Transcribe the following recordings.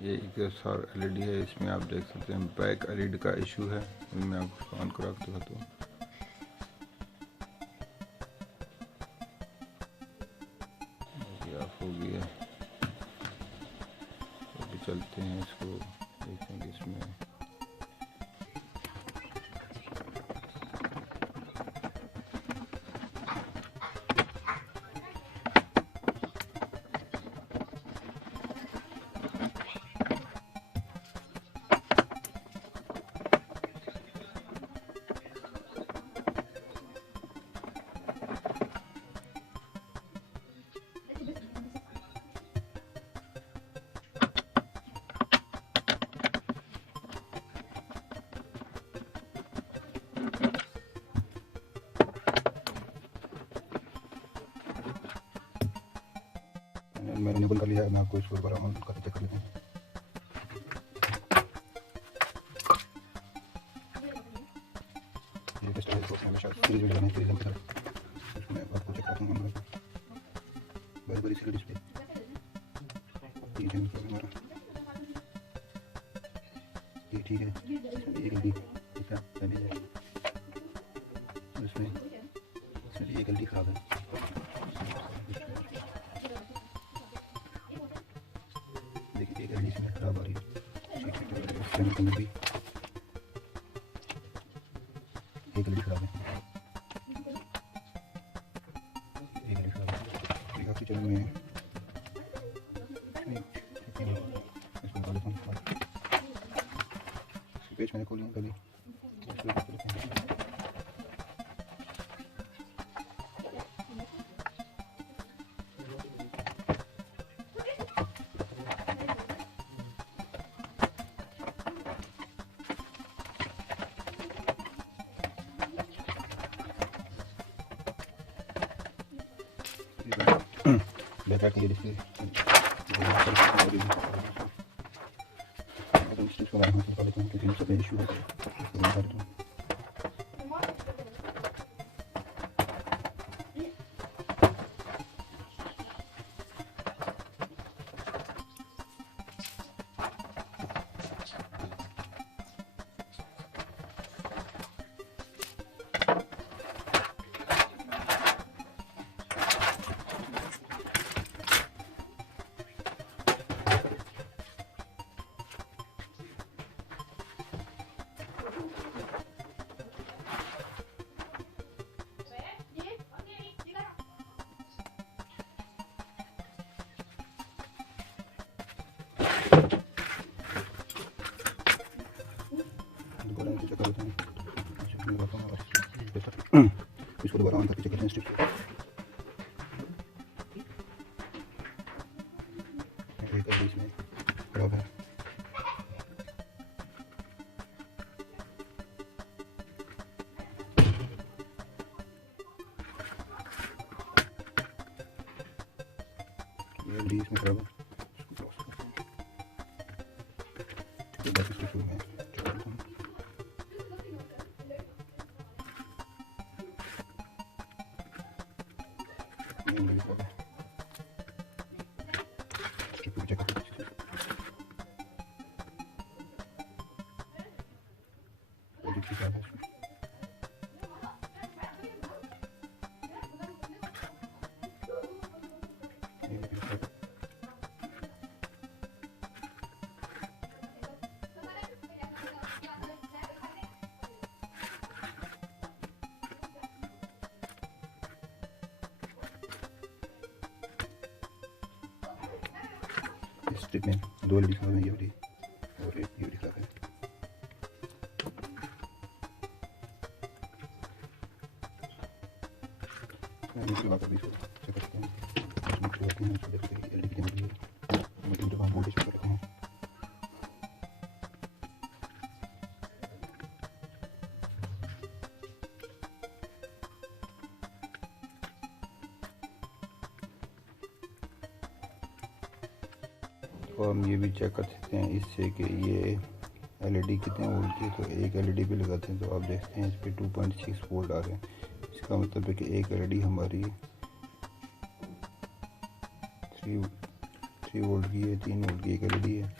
ये एक सौर एलईडी है। इसमें आप देख सकते हैं बैक एलईडी का इशू है। मैं आपको ऑन करा के दिखाता हूँ। ये ऑफ हो गया। अभी चलते हैं, इसको देखेंगे। इसमें मैंने इनेबल कर लिया है। मैं आपको इसको दोबारा ऑन करके चेक कर लेते हैं। ये टेस्ट है, तो हमेशा सीरीज में लगाना है। सीरीज में इसमें आपको चेक करता हूँ। बड़ी बड़ी सी डिस्प्ले ठीक है। हमारा ये ठीक है। एक एलडी ठीक है। इसमें एक एलडी खराब है। देखिए एक एलडी इसमें खराब आ रही है। चैनल के अंदर भी एक एलडी खराब है। एक एलडी खराब है। काफ़ी चैनल में है। इसमें डाल देता हूँ। पेज मैंने खोली कभी। बैक ये डिस्प्ले इसको लगा लेता हूँ क्योंकि मुझसे इशू है। इसको दोबारा ऑन करके चेक करते हैं। स्ट्रिप इसमें खराब है। इसमें खराब है। स्ट्रिप में दो एलईडी खराब है। ये वाली और एक ये वाली खराब है। मैं इसके बाद अभी इसको चेक करते हैं। इसमें जो होती है उसको देखते हैं एलईडी कितनी बड़ी है। मैं जब हम वोल्टेज करता हूँ तो हम ये भी चेक कर सकते हैं इससे कि ये एलईडी कितने वोल्ट की है। तो एक एलईडी भी लगाते हैं तो आप देखते हैं इस पर 2.6 वोल्ट आ रहे हैं। इसका मतलब है कि एक एलईडी हमारी 3 वोल्ट की है, 3 वोल्ट की एक एलईडी है।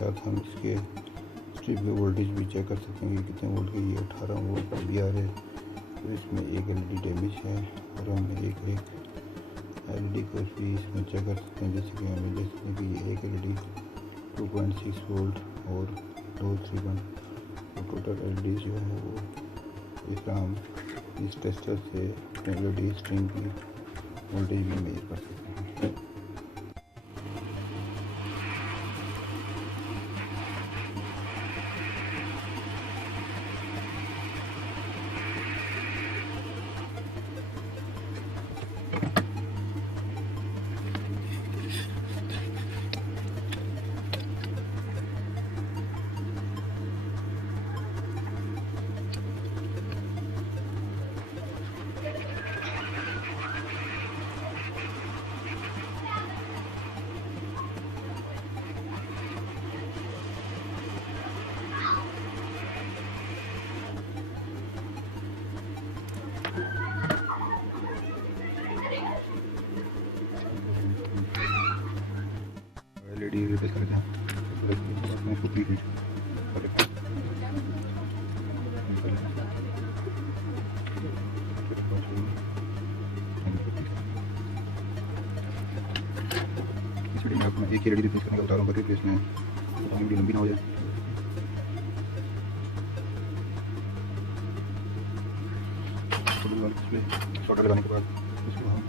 साथ हम इसके स्ट्रिप के वोल्टेज भी चेक कर सकते हैं कि कितने वोल्ट के। ये 18 वोल्ट पर भी आ रहे हैं। तो इसमें एक एलईडी डैमेज है और हम एक एलईडी को भी इसमें चेक कर सकते हैं। जैसे कि हमें देख सकते हैं कि ये एक एलईडी 2.6 वोल्ट और 3.1 टोटल एलईडी जो है वो इस तरह हम इस टेस्टर से एलईडी स्ट्रिंग की वोल्टेज भी मेजर कर सकते हैं। एलईडी रिप्लेस कर देते हैं। इसको प्लीज इस वीडियो में आपको एक एलईडी रिप्लेस करने का बता रहा हूँ, रिप्लेस में वीडियो लंबी ना हो जाए। शॉर्टर लगाने के बाद इसको हम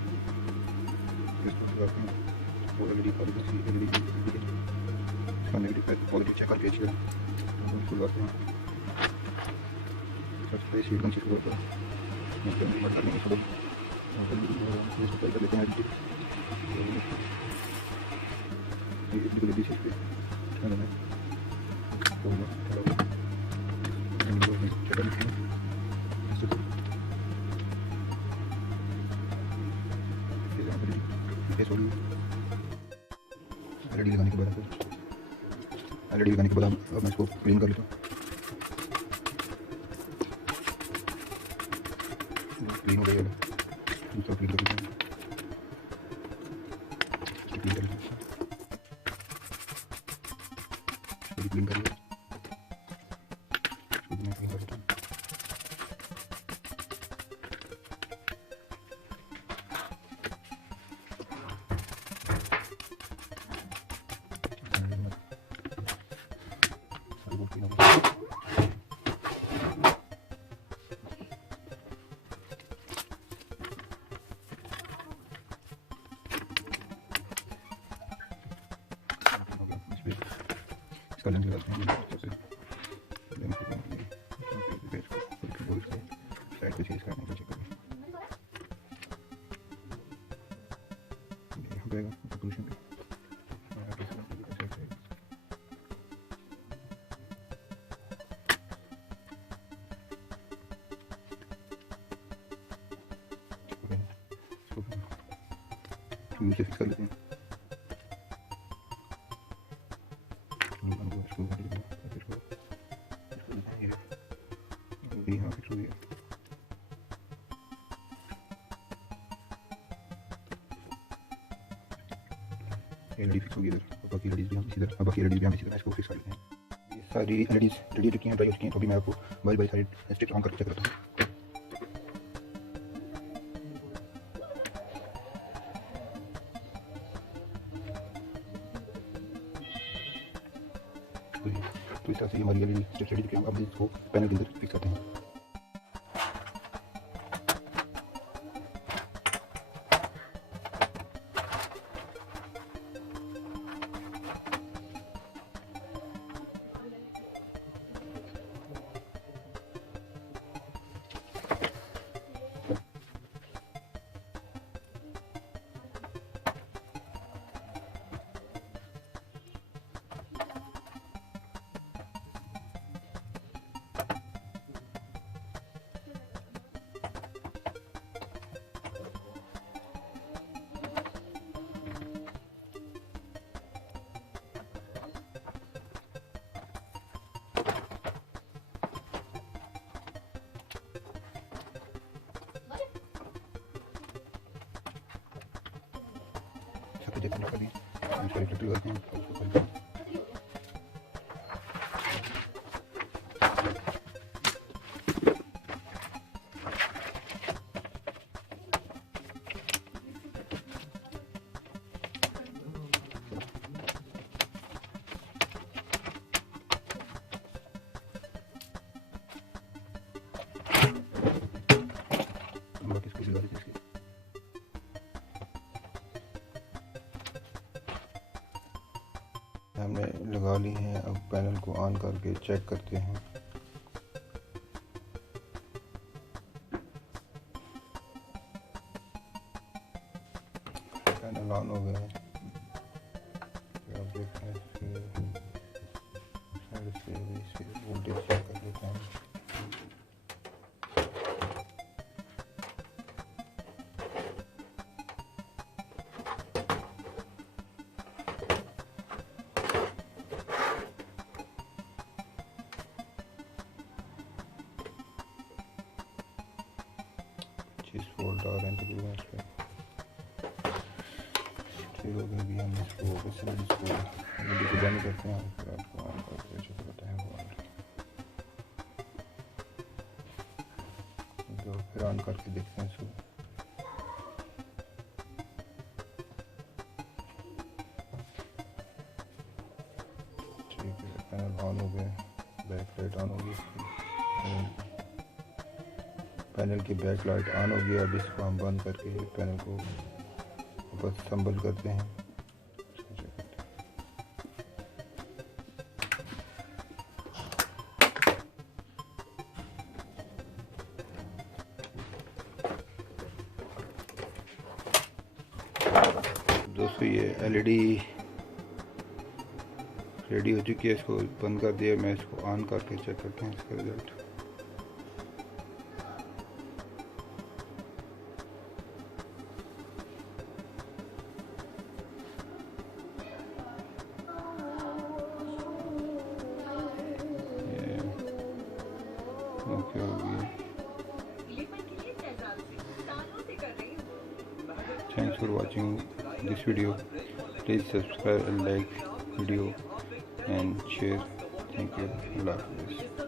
लगाते हैं। वो एलईडी नेगेटिव पॉजिटिव चेक करके इसको लगाते हैं। सबसे शीट बन चुकी है कर देते हैं। एलईडी लगाने के बाद अब मैं इसको क्लीन कर लेता हूँ। क्लीन हो गया, दूसरा क्लीन कर लेता हूँ। क्लीन कर लिया, क्लीन कर लिया। इसका लेंस लगाते हैं साइड पे चेंज करने का चेक करें हो जाएगा पोजीशन पे। नीचे फिक्स कर लेते हैं। यहाँ फिक्स हो गया। एलईडी फिक्स हो गई इधर, बाकी एलईडी भी हम इसी तरह इसको फिक्स कर लेते हैं। ये सारी एलईडीज रेडी हो चुकी हैं, ड्राई हो चुकी हैं। तो भी मैं आपको बारी साइड स्टिच ऑन करके चेक करता हूँ। तो इस तरह से हमारी एलईडी स्टिच रेडी है। अब इसको पैनल के अंदर फिक्स करते हैं। सब कुछ कर दिए, इसको रिफ्लेक्ट करते हैं। हमने लगा ली हैं। अब पैनल को ऑन करके चेक करते हैं। पैनल ऑन हो गया है। आप देखते हैं इससे वोल्टेज चेक कर लेते हैं। वोल्ट आ रहे हैं तकरीबन इस पर। ठीक हो गया। अभी हम इसको एलईडी को बंद करते हैं, फिर आपको ऑन करके चेक करते हैं वोल्ट। तो फिर ऑन करके देखते हैं इसको। ठीक है, पैनल ऑन हो गया, बैक लाइट ऑन होगी। पैनल की बैक लाइट ऑन हो गया। अब इसको हम बंद करके पैनल को वापस असम्बल करते हैं। दोस्तों ये एलईडी रेडी हो चुकी है। इसको बंद कर दिया। मैं इसको ऑन करके चेक करते हैं इसका रिजल्ट। ओके हो गई। Thanks for watching this video. Please subscribe and like video and share. Thank you. Allah Hafiz.